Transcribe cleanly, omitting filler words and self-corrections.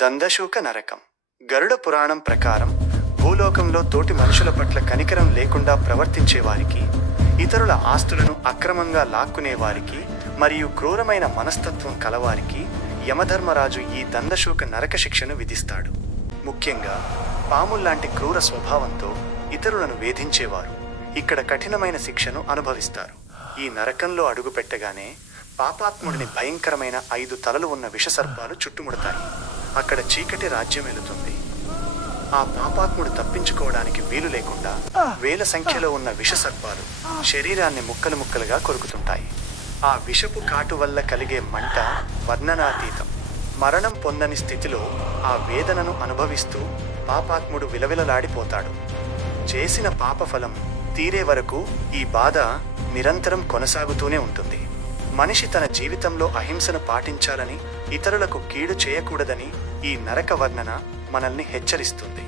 దందశూక నరకం. గరుడ పురాణం ప్రకారం భూలోకంలో తోటి మనుషుల పట్ల కనికరం లేకుండా ప్రవర్తించేవారికి, ఇతరుల ఆస్తులను అక్రమంగా లాక్కునేవారికి మరియు క్రూరమైన మనస్తత్వం కలవారికి యమధర్మరాజు ఈ దందశూక నరక శిక్షను విధిస్తాడు. ముఖ్యంగా పాముల్లాంటి క్రూర స్వభావంతో ఇతరులను వేధించేవారు ఇక్కడ కఠినమైన శిక్షను అనుభవిస్తారు. ఈ నరకంలో అడుగుపెట్టగానే పాపాత్ముడిని భయంకరమైన 5 తలలు ఉన్న విషసర్పాలు చుట్టుముడతాయి. అక్కడ చీకటి రాజ్యమెలుతుంది. ఆ పాపాత్ముడు తప్పించుకోవడానికి వీలు లేకుండా వేల సంఖ్యలో ఉన్న విషసర్పాలు శరీరాన్ని ముక్కలు ముక్కలుగా కొరుకుతుంటాయి. ఆ విషపు కాటు వల్ల కలిగే మంట వర్ణనాతీతం. మరణం పొందని స్థితిలో ఆ వేదనను అనుభవిస్తూ పాపాత్ముడు విలవిలలాడిపోతాడు. చేసిన పాపఫలం తీరే వరకు ఈ బాధ నిరంతరం కొనసాగుతూనే ఉంటుంది. మనిషి తన జీవితంలో అహింసను పాటించాలని, ఇతరులకు కీడు చేయకూడదని ఈ నరక వర్ణన మనల్ని హెచ్చరిస్తుంది.